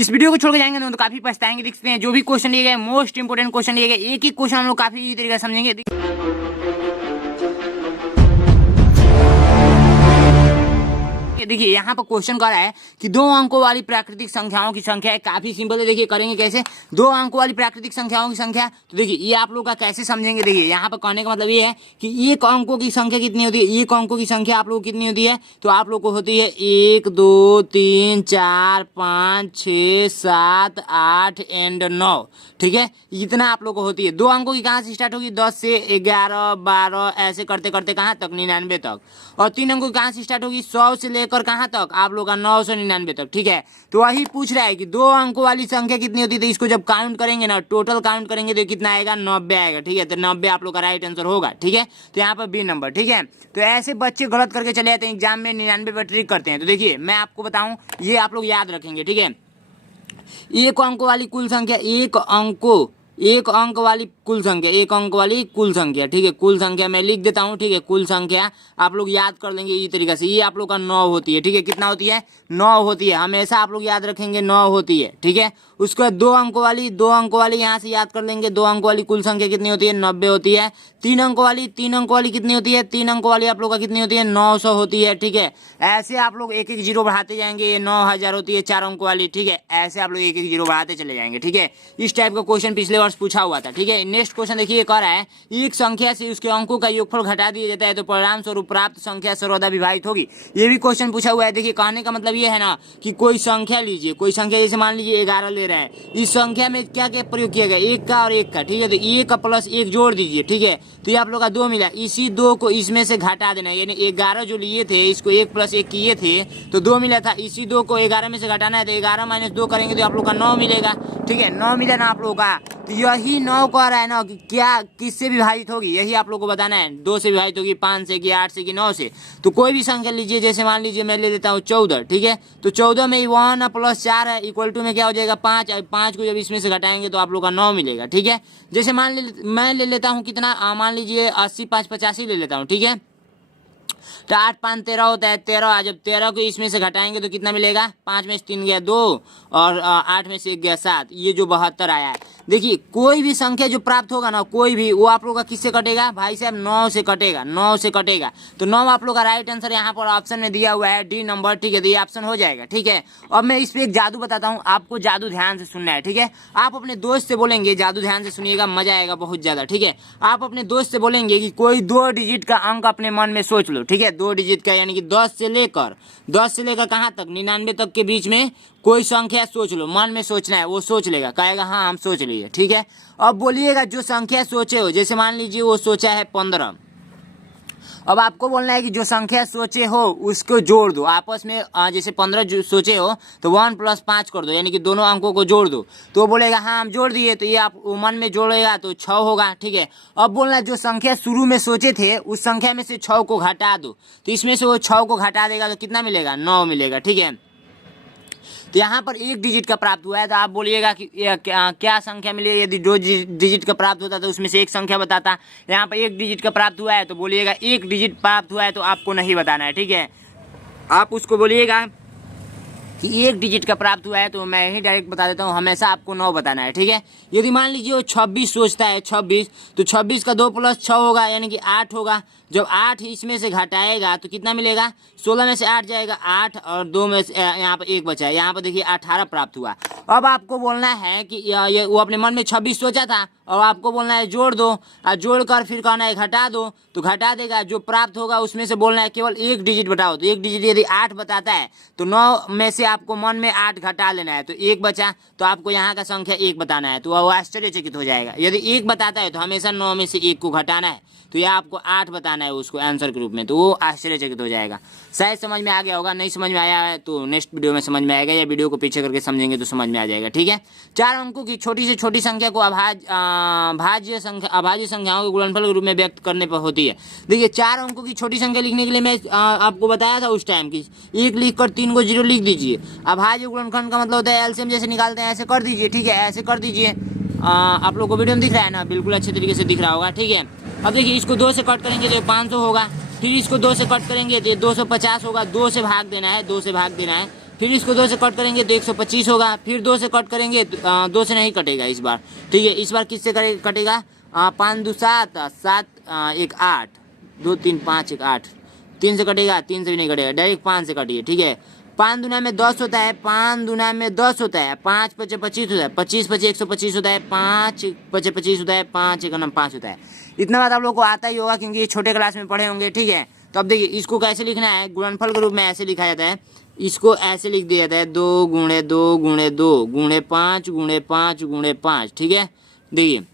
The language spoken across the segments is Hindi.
इस वीडियो को छोड़ के जाएंगे तो काफी पछताएंगे। देखते हैं जो भी क्वेश्चन लिए गए मोस्ट इंपोर्टेंट क्वेश्चन लिए गए, एक एक क्वेश्चन हम लोग काफी इजी तरीके से समझेंगे। देखिए यहाँ पर क्वेश्चन कर रहा है कि दो अंकों वाली प्राकृतिक संख्याओं की संख्या है। काफी सिंपल है, देखिए करेंगे कैसे। दो अंकों वाली प्राकृतिक संख्याओं की संख्या, तो देखिए ये आप लोग का कैसे समझेंगे। देखिए यहाँ पर कहने का मतलब ये है कि एक अंकों की संख्या कितनी होती है, एक अंकों की संख्या आप लोग कितनी होती है, तो आप लोग को होती है 1 2 3 4 5 6 7 8 एंड 9। ठीक है, इतना आप लोग को होती है। दो अंकों की कहाँ से स्टार्ट होगी, 10 से 11 12 ऐसे करते करते कहाँ तक, 99 तक। और तीन अंकों की कहाँ से स्टार्ट होगी, 100 से लेकर कहाँ तक, आप लोग का 999 तक। ठीक है, तो वही पूछ रहा है कि दो अंकों वाली संख्या कितनी होती है। तो इसको जब काउंट करेंगे ना, टोटल काउंट करेंगे तो कितना आएगा, 90 आएगा। ठीक है, तो 90 आप लोग का राइट आंसर होगा। ठीक है, तो यहाँ पर बी नंबर। ठीक है, तो ऐसे बच्चे गलत करके चले जाते हैं एग्जाम में, 99 पर ट्रिक करते हैं। तो देखिए मैं आपको बताऊं, ये आप लोग याद रखेंगे। ठीक है, एक अंक वाली कुल संख्या, एक अंक वाली कुल संख्या, एक अंक वाली कुल संख्या। ठीक है, कुल संख्या मैं लिख देता हूँ। ठीक है, कुल संख्या आप लोग याद कर लेंगे इस तरीके से। ये आप लोग का 9 होती है। ठीक है, कितना होती है, 9 होती है। हमेशा आप लोग याद रखेंगे 9 होती है। ठीक है, उसके बाद दो अंक वाली यहाँ से याद कर लेंगे। दो अंक वाली कुल संख्या कितनी होती है, 90 होती है। तीन अंक वाली कितनी होती है, तीन अंक वाली आप लोग का कितनी होती है, 900 होती है। ठीक है, ऐसे आप लोग एक एक जीरो बढ़ाते जाएंगे। ये 9000 होती है चार अंक वाली। ठीक है, ऐसे आप लोग एक एक जीरो बढ़ाते चले जाएंगे। ठीक है, इस टाइप का क्वेश्चन पिछले वर्ष पूछा हुआ था। ठीक है, नेक्स्ट क्वेश्चन देखिए कह रहा है, एक संख्या से उसके अंकों का योगफल घटा दिया जाता है तो परिणाम स्वरूप प्राप्त संख्या सर्वदा विभाजित होगी। ये भी क्वेश्चन पूछा हुआ है। देखिए कहने का मतलब ये है ना कि कोई संख्या लीजिए, कोई संख्या जैसे मान लीजिए 11 ले रहा है। इस संख्या में क्या क्या प्रयोग किया गया, एक का और एक का। ठीक है, तो एक का प्लस एक जोड़ दीजिए। ठीक है, तो ये आप लोग का 2 मिला। इसी 2 को इसमें से घटा देना, यानी 11 जो लिए थे इसको 1 + 1 किए थे तो 2 मिला था। इसी 2 को 11 में से घटाना है तो 11 - 2 करेंगे तो आप लोग का 9 मिलेगा। ठीक है, 9 मिला ना आप लोग का। तो यही 9 कह रहा है ना कि क्या किससे विभाजित होगी, यही आप लोग को बताना है। 2 से विभाजित होगी, 5 से कि 8 से कि 9 से। तो कोई भी संख्या लीजिए, जैसे मान लीजिए मैं ले लेता हूँ 14। ठीक है, तो 14 में 1 + 4 है इक्वल टू में क्या हो जाएगा, 5। 5 को जब इसमें से घटाएंगे तो आप लोग का 9 मिलेगा। ठीक है, जैसे मैं ले लेता हूँ कितना, मान लीजिए 80 5 85 ले लेता हूँ। ठीक है, तो 8 5 13 होता है 13। जब 13 को इसमें से घटाएंगे तो कितना मिलेगा, 5 में से 3 गया 2 और 8 में से 1 गया 7, ये जो 72 आया है। देखिए कोई भी संख्या जो प्राप्त होगा ना, कोई भी, वो आप लोग का किससे कटेगा भाई साहब, 9 से कटेगा, 9 से कटेगा। तो 9 आप लोग का राइट आंसर यहाँ पर ऑप्शन में दिया हुआ है, डी नंबर। ठीक है, तो ये ऑप्शन हो जाएगा। ठीक है, अब मैं इस पर एक जादू बताता हूँ, आपको जादू ध्यान से सुनना है। ठीक है, आप अपने दोस्त से बोलेंगे, जादू ध्यान से सुनिएगा, मजा आएगा बहुत ज्यादा। ठीक है, आप अपने दोस्त से बोलेंगे कि कोई 2 डिजिट का अंक अपने मन में सोच लो। ठीक है, 2 डिजिट का, यानी कि 10 से लेकर कहाँ तक, 99 तक के बीच में कोई संख्या सोच लो। मन में सोचना है, वो सोच लेगा, कहेगा हाँ हम सोच लिए। ठीक है, अब बोलिएगा जो संख्या सोचे हो, जैसे मान लीजिए वो सोचा है 15। अब आपको बोलना है कि जो संख्या सोचे हो उसको जोड़ दो आपस में। जैसे 15 जो सोचे हो तो 1 + 5 कर दो, यानी कि दोनों अंकों को जोड़ दो। तो बोलेगा हाँ हम जोड़ दिए, तो ये आप मन में जोड़ेगा तो 6 होगा। ठीक है, अब बोलना जो संख्या शुरू में सोचे थे उस संख्या में से 6 को घटा दो, तो इसमें से वो 6 को घटा देगा तो कितना मिलेगा, 9 मिलेगा। ठीक है, तो यहाँ पर 1 डिजिट का प्राप्त हुआ है, तो आप बोलिएगा कि क्या संख्या मिली। यदि 2 डिजिट का प्राप्त होता तो उसमें से एक संख्या बताता। यहाँ पर 1 डिजिट का प्राप्त हुआ है तो बोलिएगा 1 डिजिट प्राप्त हुआ है, तो आपको नहीं बताना है। ठीक है, आप उसको बोलिएगा कि 1 डिजिट का प्राप्त हुआ है, तो मैं ही डायरेक्ट बता देता हूँ, हमेशा आपको 9 बताना है। ठीक है, यदि मान लीजिए वो 26 सोचता है, 26, तो 26 का 2 + 6 होगा, यानी कि 8 होगा। जब 8 इसमें से घटाएगा तो कितना मिलेगा, 16 में से 8 जाएगा 8 और 2 में से यहाँ पर 1 बचा है। यहाँ पर देखिए 18 प्राप्त हुआ। अब आपको बोलना है कि ये वो अपने मन में 26 सोचा था, और आपको बोलना है जोड़ दो, और जोड़कर फिर कहना है घटा दो, तो घटा देगा। जो प्राप्त होगा उसमें से बोलना है केवल 1 डिजिट बताओ। तो 1 डिजिट यदि 8 बताता है तो 9 में से आपको मन में 8 घटा लेना है, तो 1 बचा, तो आपको यहाँ का संख्या 1 बताना है। तो वो आश्चर्यचकित हो जाएगा। यदि 1 बताता है तो हमेशा 9 में से 1 को घटाना है, तो यह आपको 8 बताना है उसको आंसर के रूप में, तो वो आश्चर्यचकित हो जाएगा। शायद समझ में आ गया होगा, नहीं समझ में आया है तो नेक्स्ट वीडियो में समझ में आएगा, या वीडियो को पीछे करके समझेंगे तो समझ में आ जाएगा। ठीक है, 4 अंकों की छोटी से छोटी संख्या को अभाज्य संख्याओं के गुणनफल के रूप में व्यक्त करने पर होती है। देखिए 4 अंकों की छोटी संख्या लिखने के लिए मैं आपको बताया था उस टाइम की 1 लिखकर 3 को 0 लिख दीजिए। अभाज्य गुणनफल का मतलब होता है एलसीएम जैसे निकालते हैं ऐसे कर दीजिए। ठीक है, ऐसे कर दीजिए। आप लोग को वीडियो में दिख रहा है ना, बिल्कुल अच्छे तरीके से दिख रहा होगा। ठीक है, अब देखिए इसको 2 से कट करेंगे तो 500 होगा, फिर इसको 2 से कट करेंगे तो 250 होगा। 2 से भाग देना है, 2 से भाग देना है, फिर इसको 2 से कट करेंगे तो 125 होगा, फिर 2 से कट करेंगे तो 2 से नहीं कटेगा इस बार, ठीक है। इस बार किससे कटेगा, 5 2 7 7 1 8 2 3 5 1 8, 3 से कटेगा, 3 से भी नहीं कटेगा, डायरेक्ट 5 से कटिए, ठीक है। 5 दूना में 10 होता है, 5 दूना में 10 होता है, 5 पचे 25 होता है, 25 पचे 125 होता है, 5 पचे 25 होता है, 5 एक 5 होता है। इतना बात आप लोग को आता ही होगा क्योंकि ये छोटे क्लास में पढ़े होंगे, ठीक है। तो अब देखिए इसको कैसे लिखना है, गुणनफल के रूप में ऐसे लिखा जाता है, इसको ऐसे लिख दिया जाता है 2 गुणे 2 गुणे 2 गुणे 5 गुणे 5 गुणे 5, ठीक है। देखिए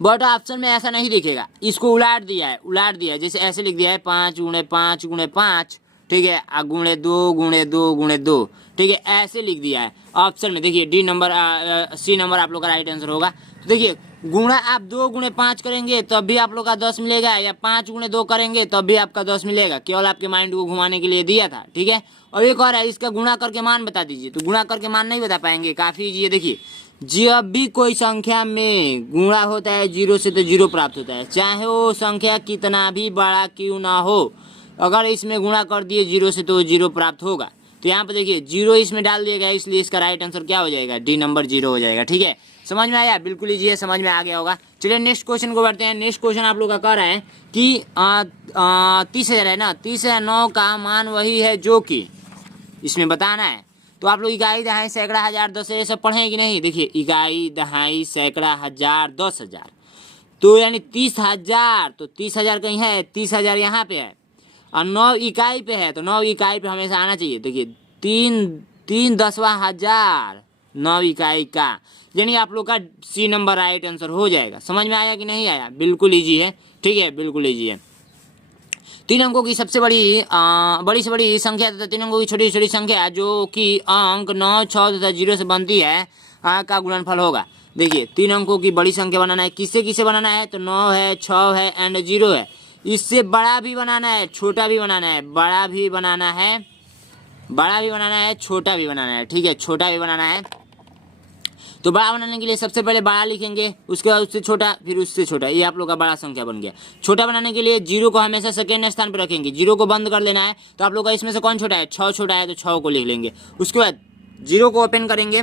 बट ऑप्शन में ऐसा नहीं दिखेगा, इसको उलाट दिया है, जैसे ऐसे लिख दिया है 5 गुणे 5 गुणे 5, ठीक है, गुणे 2 गुणे 2 गुणे 2, ठीक है, ऐसे लिख दिया है ऑप्शन में। देखिए डी नंबर सी नंबर आप लोग का राइट आंसर होगा। तो देखिए गुणा आप 2 गुणे 5 करेंगे तब भी आप लोग का 10 मिलेगा, या 5 गुणे 2 करेंगे तब भी आपका 10 मिलेगा, केवल आपके माइंड को घुमाने के लिए दिया था, ठीक है। और एक और है, इसका गुणा करके मान बता दीजिए, तो गुणा करके मान नहीं बता पाएंगे, काफ़ी ईजी है। देखिए जब भी कोई संख्या में गुणा होता है 0 से तो 0 प्राप्त होता है, चाहे वो संख्या कितना भी बड़ा क्यों ना हो, अगर इसमें गुणा कर दिए 0 से तो 0 प्राप्त होगा। तो यहाँ पे देखिए 0 इसमें डाल दिया गया, इसलिए इसका राइट आंसर क्या हो जाएगा, डी नंबर 0 हो जाएगा, ठीक है। समझ में आया, बिल्कुल ईजी है, समझ में आ गया होगा। चलिए नेक्स्ट क्वेश्चन को बढ़ते हैं। नेक्स्ट क्वेश्चन आप लोग का कह रहा है कि 30,000 है ना, 30,009 का मान वही है जो कि, इसमें बताना है। तो आप लोग इकाई दहाई सैकड़ा हजार दस ये सब पढ़े कि नहीं। देखिए इकाई दहाई सैकड़ा हजार 10,000, तो यानी 30,000, तो 30,000 कहीं है, 30,000 यहाँ पे है, और 9 इकाई पे है, तो 9 इकाई पे हमेशा आना चाहिए। देखिए 3 10वां हजार 9 इकाई का, यानी आप लोग का सी नंबर राइट आंसर हो जाएगा। समझ में आया कि नहीं आया, बिल्कुल ईजी है, ठीक है, बिल्कुल ईजी है। 3 अंकों की सबसे बड़ी से बड़ी संख्या तथा 3 अंकों की छोटी से छोटी संख्या जो कि अंक 9 6 तथा 0 से बनती है का गुणनफल होगा। देखिए 3 अंकों की बड़ी संख्या बनाना है, किससे किससे बनाना है, तो 9 है 6 है एंड 0 है। इससे बड़ा भी बनाना है, छोटा भी बनाना है, बड़ा भी बनाना है छोटा भी बनाना है, ठीक है, छोटा भी बनाना है। तो बड़ा बनाने के लिए सबसे पहले बड़ा लिखेंगे, उसके बाद उससे छोटा, फिर उससे छोटा, ये आप लोग का बड़ा संख्या बन गया। छोटा बनाने के लिए 0 को हमेशा सेकेंड स्थान पर रखेंगे, 0 को बंद कर लेना है। तो आप लोग का इसमें से कौन छोटा है, 6 छोटा है, तो 6 को लिख लेंगे। उसके बाद 0 को ओपन करेंगे,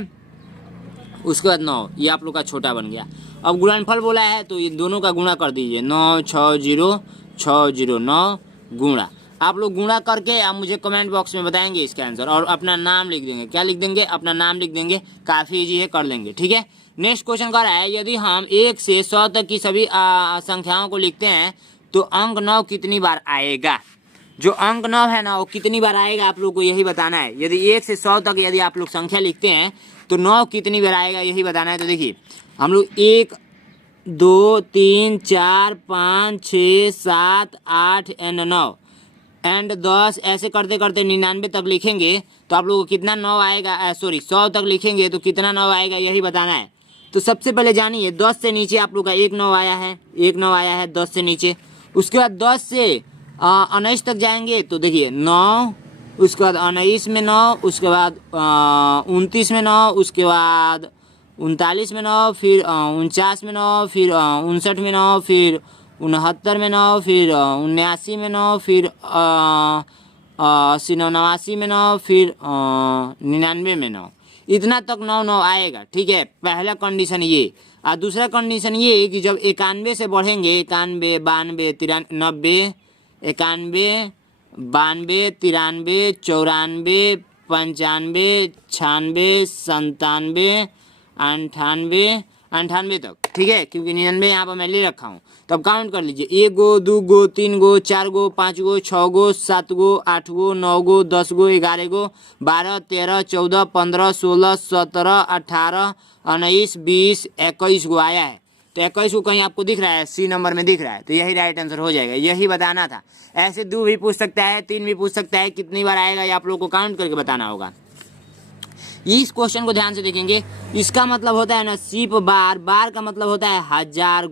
उसके बाद 9, ये आप लोग का छोटा बन गया। अब गुणनफल बोला है तो ये दोनों का गुणा कर दीजिए, 9 6 0 6 0 9 गुणा। आप लोग गुणा करके आप मुझे कमेंट बॉक्स में बताएंगे इसका आंसर, और अपना नाम लिख देंगे। क्या लिख देंगे, अपना नाम लिख देंगे, काफ़ी इजी है, कर लेंगे, ठीक है। नेक्स्ट क्वेश्चन कर रहा है, यदि हम 1 से 100 तक की सभी संख्याओं को लिखते हैं तो अंक 9 कितनी बार आएगा। जो अंक 9 है ना वो कितनी बार आएगा, आप लोग को यही बताना है। यदि 1 से 100 तक यदि आप लोग संख्या लिखते हैं तो 9 कितनी बार आएगा, यही बताना है। तो देखिए हम लोग 1 2 3 4 5 6 7 8 एंड 9 एंड 10 ऐसे करते करते 99 तक लिखेंगे तो आप लोगों को कितना 9 आएगा, सॉरी 100 तक लिखेंगे तो कितना 9 आएगा, यही बताना है। तो सबसे पहले जानिए 10 से नीचे आप लोग का 1 9 आया है, 1 9 आया है 10 से नीचे। उसके बाद 10 से 19 तक जाएंगे तो देखिए 9, उसके बाद 19 में 9, उसके बाद 29 में 9, उसके बाद 39 में 9, फिर 49 में 9, फिर 59 में 9, फिर 69 में 9, फिर 79 में 9, फिर 80 89 में 9, फिर 99 में 9, इतना तक 9 9 आएगा, ठीक है। पहला कंडीशन ये। और दूसरा कंडीशन ये कि जब 91 से बढ़ेंगे, 91 92 93 91 92 93 94 95 96 97 98 तक, ठीक है, क्योंकि 99 यहाँ पर मैं ले रखा हूँ। तो अब काउंट कर लीजिए, 1 गो 2 गो 3 गो 4 गो 5 गो 6 गो 7 गो 8 गो 9 गो 10 गो 11 गो 12 13 14 15 16 17 18 19 20 21 गो आया है। तो 21 को कहीं आपको दिख रहा है, सी नंबर में दिख रहा है, तो यही राइट आंसर हो जाएगा, यही बताना था। ऐसे 2 भी पूछ सकता है, 3 भी पूछ सकता है, कितनी बार आएगा ये आप लोग को काउंट करके बताना होगा। इस क्वेश्चन को ध्यान से देखेंगे, इसका मतलब होता है ना सिर्फ बार, बार का मतलब होता है 1000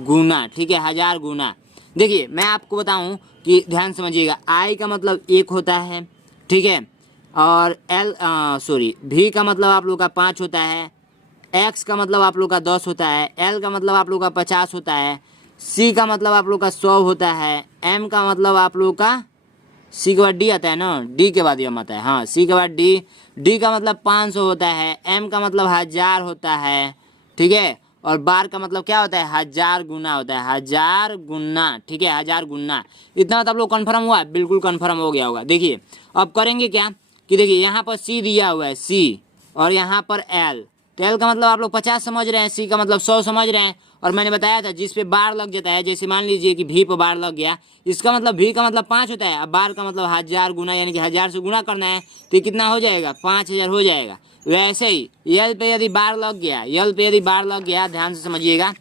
गुना, ठीक है, 1000 गुना। देखिए मैं आपको बताऊं कि ध्यान समझिएगा, आई का मतलब 1 होता है, ठीक है, और भी का मतलब आप लोग का 5 होता है, एक्स का मतलब आप लोग का 10 होता है, एल का मतलब आप लोग का 50 होता है, सी का मतलब आप लोग का 100 होता है, एम का मतलब आप लोग का सी के बाद डी आता है ना, डी के बाद यम आता है। हाँ, सी के बाद डी, डी का मतलब 500 होता है, एम का मतलब 1000 होता है, ठीक है, और बार का मतलब क्या होता है, 1000 गुना होता है, 1000 गुना, ठीक है, 1000 गुना। इतना तो आप लोग कन्फर्म हुआ, बिल्कुल कन्फर्म हो गया होगा। देखिए अब करेंगे क्या कि देखिए यहाँ पर सी दिया हुआ है, सी, और यहाँ पर एल, तो एल का मतलब आप लोग 50 समझ रहे हैं, सी का मतलब 100 समझ रहे हैं, और मैंने बताया था जिस पे बार लग जाता है, जैसे मान लीजिए कि भी पे बार लग गया, इसका मतलब भी का मतलब 5 होता है, अब बार का मतलब 1000 गुना, यानी कि 1000 से गुना करना है, तो कितना हो जाएगा, 5000 हो जाएगा। वैसे ही यल पे यदि बार लग गया, यल पे यदि बार लग गया, ध्यान से समझिएगा,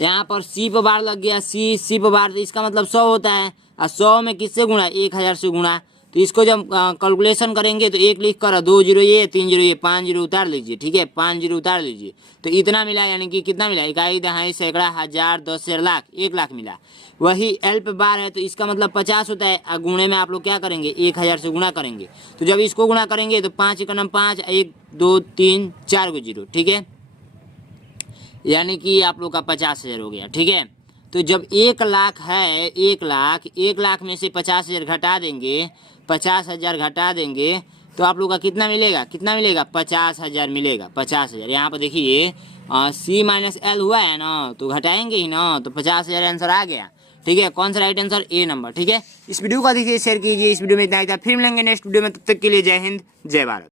यहाँ पर सी पे बार लग गया, सी पे बार, तो इसका मतलब 100 होता है, और 100 में किससे गुणा, 1000 से गुणा। तो इसको जब कैलकुलेशन करेंगे तो 1 लिख कर 2 जीरो ये, 3 जीरो ये, 5 जीरो उतार लीजिए, ठीक है, 5 जीरो उतार लीजिए, तो इतना मिला, यानी कि कितना मिला, इकाई, दहाई, सैकड़ा, 1000, 10 से लाख, 1 लाख मिला। वही एल पे बार है तो इसका मतलब 50 होता है, और गुणे में आप लोग क्या करेंगे, 1000 से गुणा करेंगे, तो जब इसको गुणा करेंगे तो 5 एक नम 5, 1 2 3 4 को जीरो, ठीक है, यानी कि आप लोग का 50,000 हो गया, ठीक है। तो जब 1 लाख है, 1 लाख में से 50,000 घटा देंगे, 50,000 घटा देंगे, तो आप लोग का कितना मिलेगा, कितना मिलेगा, 50,000 मिलेगा, 50,000। यहाँ पर देखिए सी माइनस एल हुआ है ना, तो घटाएंगे ही ना, तो 50,000 आंसर आ गया, ठीक है। कौन सा राइट आंसर, ए नंबर, ठीक है। इस वीडियो को देखिए, शेयर कीजिए, इस वीडियो में इतना ही था, फिर मिलेंगे नेक्स्ट वीडियो में, तब तक के लिए जय हिंद, जय भारत।